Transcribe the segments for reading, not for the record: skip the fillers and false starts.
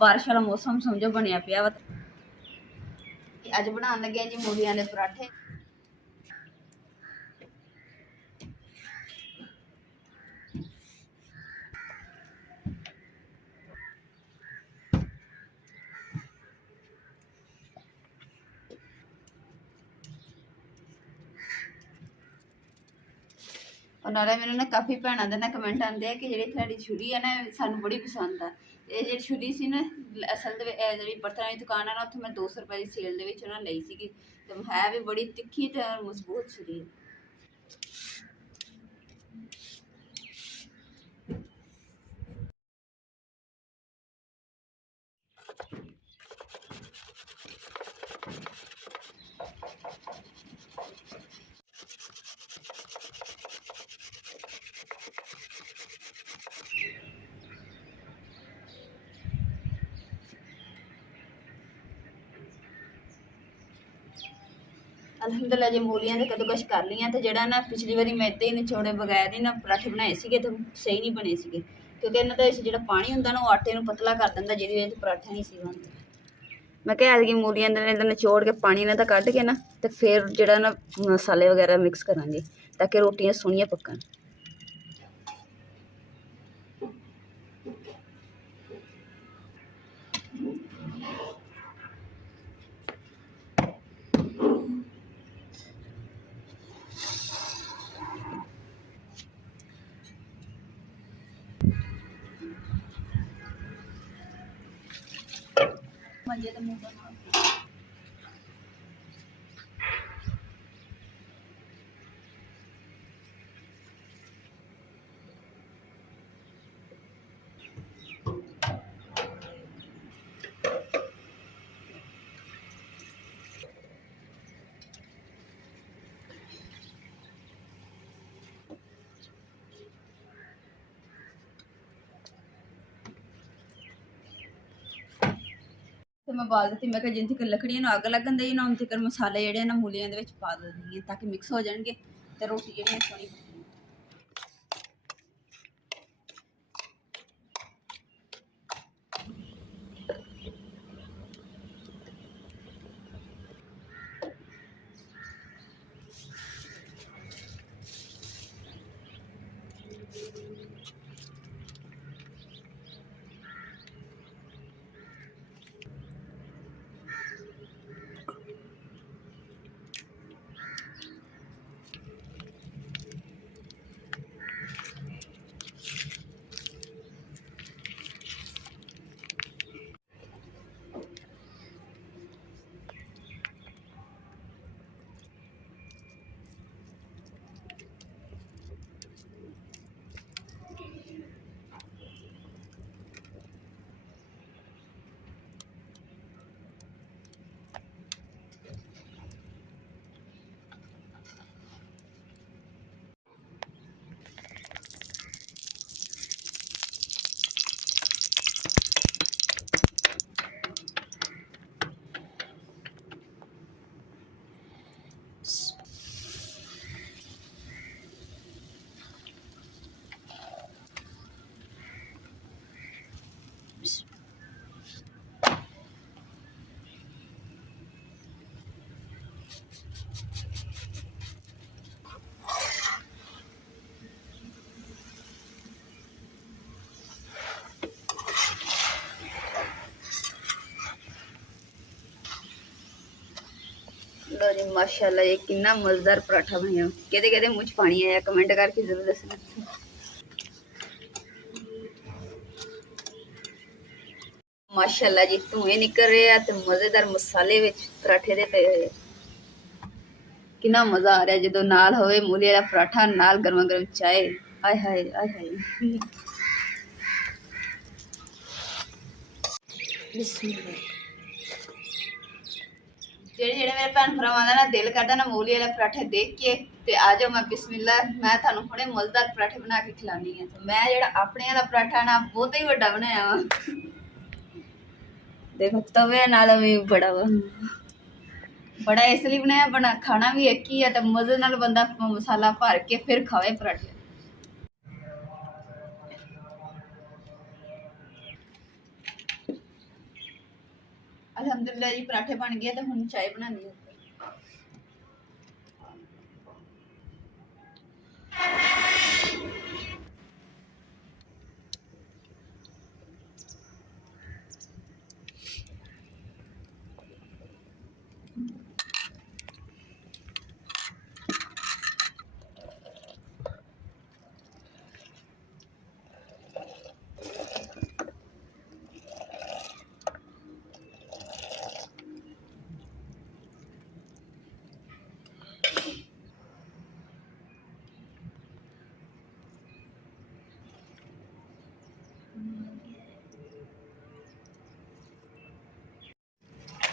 बारिश वाला मौसम समझो बनया पिया वा। अज बनाने लगे जी मूलियां दे पराठे। और नाले मैंने ना काफ़ी भैनों के ना कमेंट आते हैं कि जी थोड़ी छुरी है ना सानू बड़ी पसंद है। ये जी छुरी सी ना असल जी बर्तन की दुकान है ना उत्थे मैं 200 रुपए की सेल के ली सी। तो है भी बड़ी तिखी तो मजबूत छुरी है। अलहमदुल्ला जी मूलियां तो कदोकश कर लियां। तो जड़ा ना पिछली बारी मैं इदा ही निचोड़े बगैर ही ना पराठे बनाए थे तो सही नहीं बने थे, क्योंकि इन्हों का जो पानी होंगे ना वो आटे में पतला कर देंगे जिहदी वजह से पराठे नहीं सी बनते। मैं क्या ऐतकी मूलियां निचोड़ के पानी इन्हां दा कढ़ के ना तो फिर जो ना मसाले वगैरह मिक्स करांगे ताकि रोटियां सोहणियां पकन। मंजे तो मुंह तो मैं बाल दी। मैं जिन तक लकड़ियां अग लगन दी ना उन तक मसाले जोड़े ना मूलियां दे विच पा देनी ताकि मिक्स हो जाएंगे तो रोटी जी सोहनी पकनी। लो जी माशाल्लाह ये कितना मजेदार पराठा बनया। कहते मुँह च पानी आया कमेंट करके जरूर दसना। माशाल्लाह जी धुएं निकल रहे हैं तो मजेदार मसाले विच पराठे दे पे हुए। कितना मजा आ रहा है जो नाल होवे मूली वाला पराठा नाल गर्मा गर्म चाय। आय हाय आय हाय। बिस्मिल्लाह। जेड़े जेड़े मेरे भैन भरावां दा ना दिल करदा ना मूली वाला पराठा देख के ते आ जाओ। मैं बिस्मिल्लाह मैं थानू हुणे मजेदार पराठे बना के खिलानी है। तो मैं जेड़ा अपने वाला पराठा ना बहुत ही बड़ा बनाया वा। देखो तवे नाल भी बड़ा वा बड़ा इसलिए बनाया बना खाना भी एक ही है तो मजे नाल बंदा मसाला भर के फिर खावे पराठे। ਅਲਹਮਦੁਲਿਲਾ ਜੀ ਪਰਾਠੇ ਬਣ ਗਏ ਤੇ ਹੁਣ ਚਾय ਬਣਾਉਣੀ ਹੈ।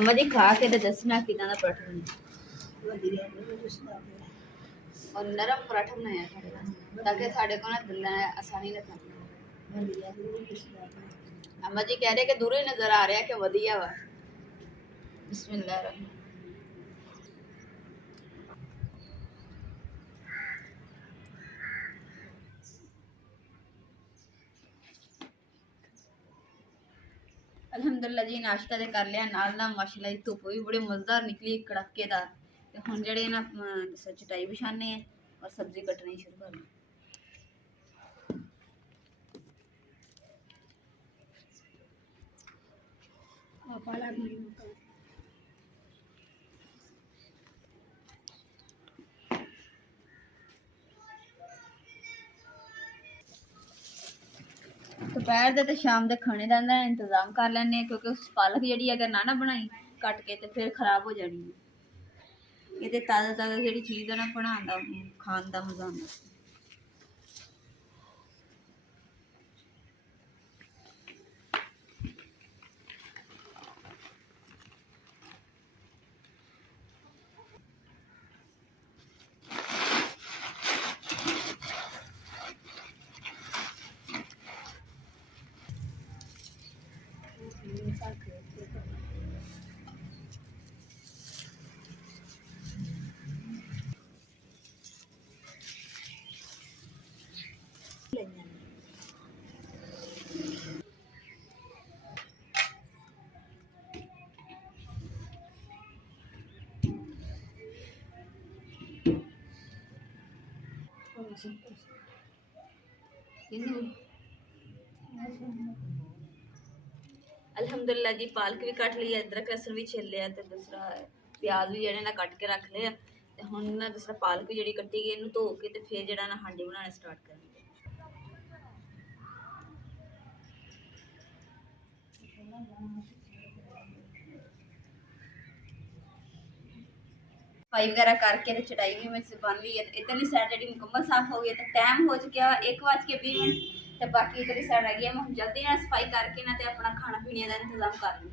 अम्मा जी खा के तो दसना कितना का पराठा बना और नरम पराठा बनाया साढ़े वास्ते ताकि साढ़े को ना दंदा आसानी ना खाने। अम्मा जी कह रहे कि दूर ही नजर आ रहा है कि वधिया वा। बिस्मिल्लाह अल्हम्दुलिल्लाह जी नाश्ता ते कर लिया नाल ना माशाल्लाह जी धुप्प भी बड़ी मज़ेदार निकली कड़ाकेदार ते हुण जेह्ड़े ना चटाई बिछाने और सब्जी कट्टनी शुरू करनी। दोपहर दे ते शाम दे खाने दा ना इंतजाम कर लैने क्योंकि उस पालक जेह्ड़ी अगर ना बनाई कट के ते फिर खराब हो जानी है। ये ते ताज़ा ताज़ा जेह्ड़ी चीज़ है ना बनाने दा खान दा मज़ा आंदा। अल्हम्दुलिल्लाह जी पालक भी कट लिया अदरक लहसुन भी छिल लिया ते दूसरा प्याज भी जेह्ड़े ना कट के रख लिया ते हुण ना दूसरा पालक भी जेह्ड़ी कट्टी गई इनू धो के ते फिर जेह्ड़ा ना हांडी बनाना स्टार्ट करनी। सफाई वगैरह करके तो चटाई भी मैं बन ली है। इधरली साइड जी मुकम्मल साफ हो गई तो टाइम हो चुका 1:20 तो बाकी इधरली साइड रह गई मैं जल्दी ना सफाई करके ना ते अपना खाना पीने का इंतजाम कर लूँ।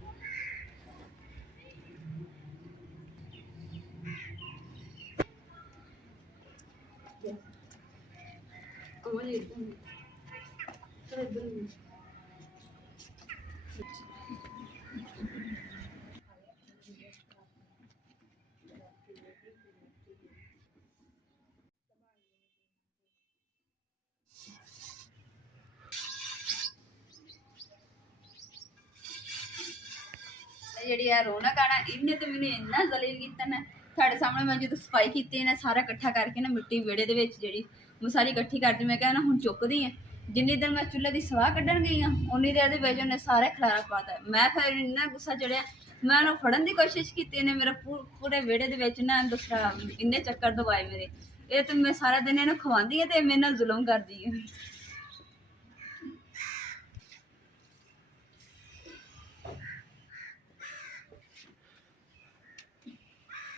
ਜਿਹੜੀ ਆ ਰੌਣਕ ਆ ਨਾ ਇਹਨੇ ਤੇ ਮੈਨੂੰ ਇੰਨਾ ਜ਼ਲੀਲ ਕੀਤਾ ਨਾ ਤੁਹਾਡੇ ਸਾਹਮਣੇ ਮੈਂ ਜਦੋਂ ਸਫਾਈ ਕੀਤੀ ਨਾ ਸਾਰਾ ਇਕੱਠਾ ਕਰਕੇ ਨਾ ਮਿੱਟੀ ਵਿਹੜੇ ਦੇ ਵਿੱਚ ਜਿਹੜੀ ਮੈਂ ਸਾਰੀ ਇਕੱਠੀ ਕਰਦੀ ਮੈਂ ਕਿਹਾ ਨਾ ਹੁਣ ਚੁੱਕਦੀ ਆ ਜਿੰਨੀ ਦਿਨ ਮੈਂ ਚੁੱਲ੍ਹੇ ਦੀ ਸਵਾਹ ਕੱਢਣ ਗਈ ਆ ਉਨੀ ਦੇਰ ਦੇ ਵਿੱਚ ਉਹਨੇ ਸਾਰੇ ਖਲਾਰਾ ਪਾਤਾ। ਮੈਂ ਫਿਰ ਇੰਨਾ ਗੁੱਸਾ ਚੜਿਆ ਮੈਂ ਉਹਨੂੰ ਫੜਨ ਦੀ ਕੋਸ਼ਿਸ਼ ਕੀਤੀ ਇਹਨੇ ਮੇਰਾ ਪੂਰੇ ਵਿਹੜੇ ਦੇ ਵਿੱਚ ਨਾ ਦੂਸਰਾ ਇੰਨੇ ਚੱਕਰ ਦਵਾਏ ਮੇਰੇ। ਇਹ ਤੇ ਮੈਂ ਸਾਰਾ ਦਿਨ ਇਹਨੂੰ ਖਵਾਉਂਦੀ ਆ ਤੇ ਮੇਰੇ ਨਾਲ ਜ਼ੁਲਮ ਕਰਦੀ ਆ।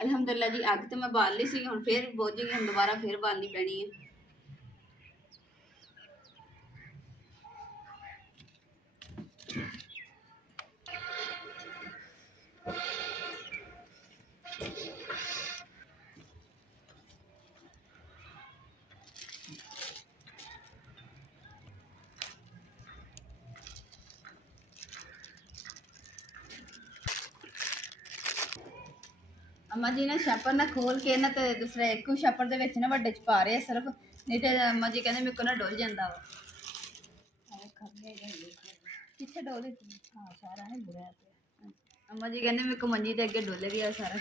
अल्हम्दुलिल्लाह जी अग तो मैं बाल ली सी हुण फिर बुझ गई हुण दोबारा फिर बालनी पैनी है। अम्मा जी ने छापर ना खोल के ना तो दूसरे एक छापर दे विच ना वड्डे च पा रहे सिर्फ नहीं तो अम्मा जी कहते मेरे को ना डुल जाता वा। कितने डोले सारा है बुरा अम्मा जी कहते मेरे को मंजी के अगे डुल गया सारा।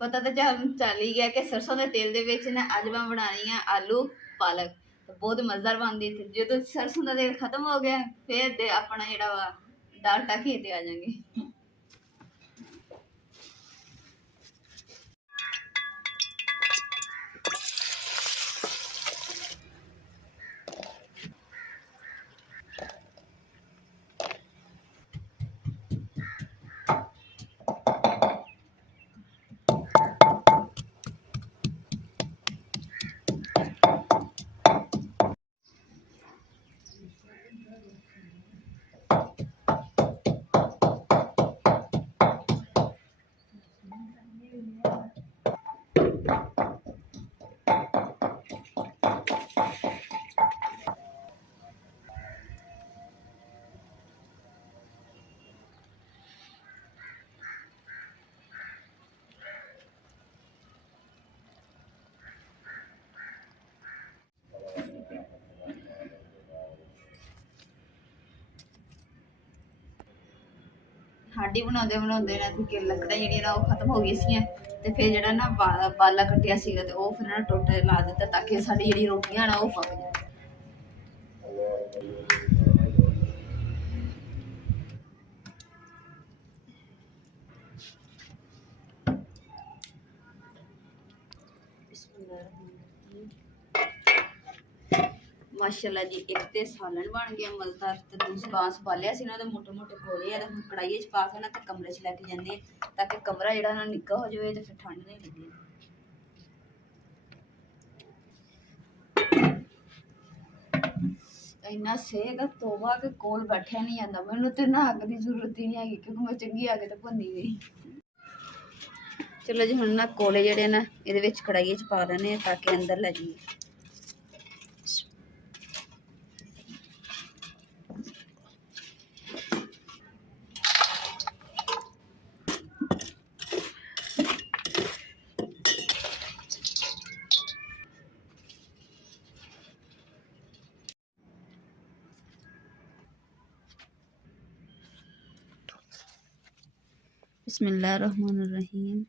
पता तो चल ही गया कि सरसों के तेल के ना अज मैं बना रही हाँ आलू पालक। तो बहुत मजेदार बनती थी। जो तो सरसों का तेल खत्म हो गया फिर अपना जोड़ा डालटा घी ते आ जाएंगे। हांडी बनाते बनाते ना कि लकड़ा जी खत्म हो गई सी ते फिर जो ना बाला कट्टिया सीगा ते वो फिर ना टोटे ला दिता ताकि साडी जी रोटियां ना वो पक जाए। माशाल्लाह जी एक ते सालन बन गया मजेदार ते दूसरा बांस बालिया सी ना ते मोटे मोटे कोले आ ते कढ़ाई च पा के ना ते कमरे च लेके जाने ताकि कमरा जेड़ा ना निक्का हो जाए ते फिर ठंड नहीं लगे। इन्ना सेक तोबा के कोल बैठा नहीं जाता। मैनू तो ना अग की जरूरत ही नहीं है क्योंकि मैं चंगी अग तो भुनी गई। चलो जी हम ना कोले जेडे ना ये कढ़ाई च पा देने ताकि अंदर लै जाइए। बिस्मिल्लाहिर्रहमानिर्रहीम।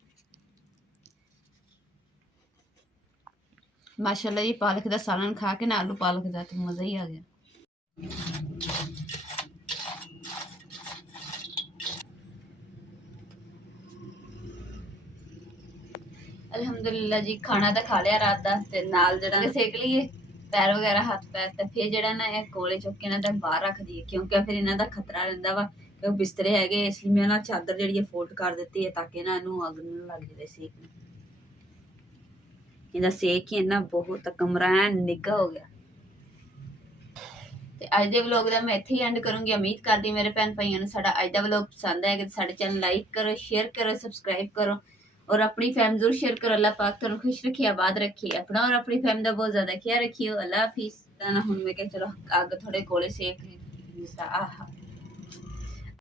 माशाल्लाह जी पालक का सालन खा के ना आलू पालक का तो मज़ा ही आ गया। अल्हम्दुलिल्लाह जी खाना तो खा लिया रात का ते नाल जड़ा सेक लिए पैर वगैरह हाथ पैर ते फिर जड़ा ना कोले चुक के ना ते बाहर रख दिए क्योंकि फिर इन्हां दा खतरा रहिंदा वा क्योंकि बिस्तरे हैगे इसलिए मैं ना चादर जी फोल्ड कर दी है ताकि ना इनू अग न लग जाए सेक इहदा सेक ही इन्ना बहुत कमरा निग्गा हो गया। ते अज दे व्लॉग दा मैं इत्थे ही एंड करूंगी। उम्मीद करदी मेरे भैन भाइयों ने साडा अज दा व्लॉग पसंद आएगा। साडे चैनल लाइक करो शेयर करो सब्सक्राइब करो और अपनी फैमिली जरूर शेयर करो। अल्लाह पाक तुहानू खुश रखे आबाद रखे अपना और अपनी फैमिली का बहुत ज्यादा ख्याल रखियो। अल्लाह हाफिज़। हुण मैं क्या चलो अग थोड़े कोले सेक आहा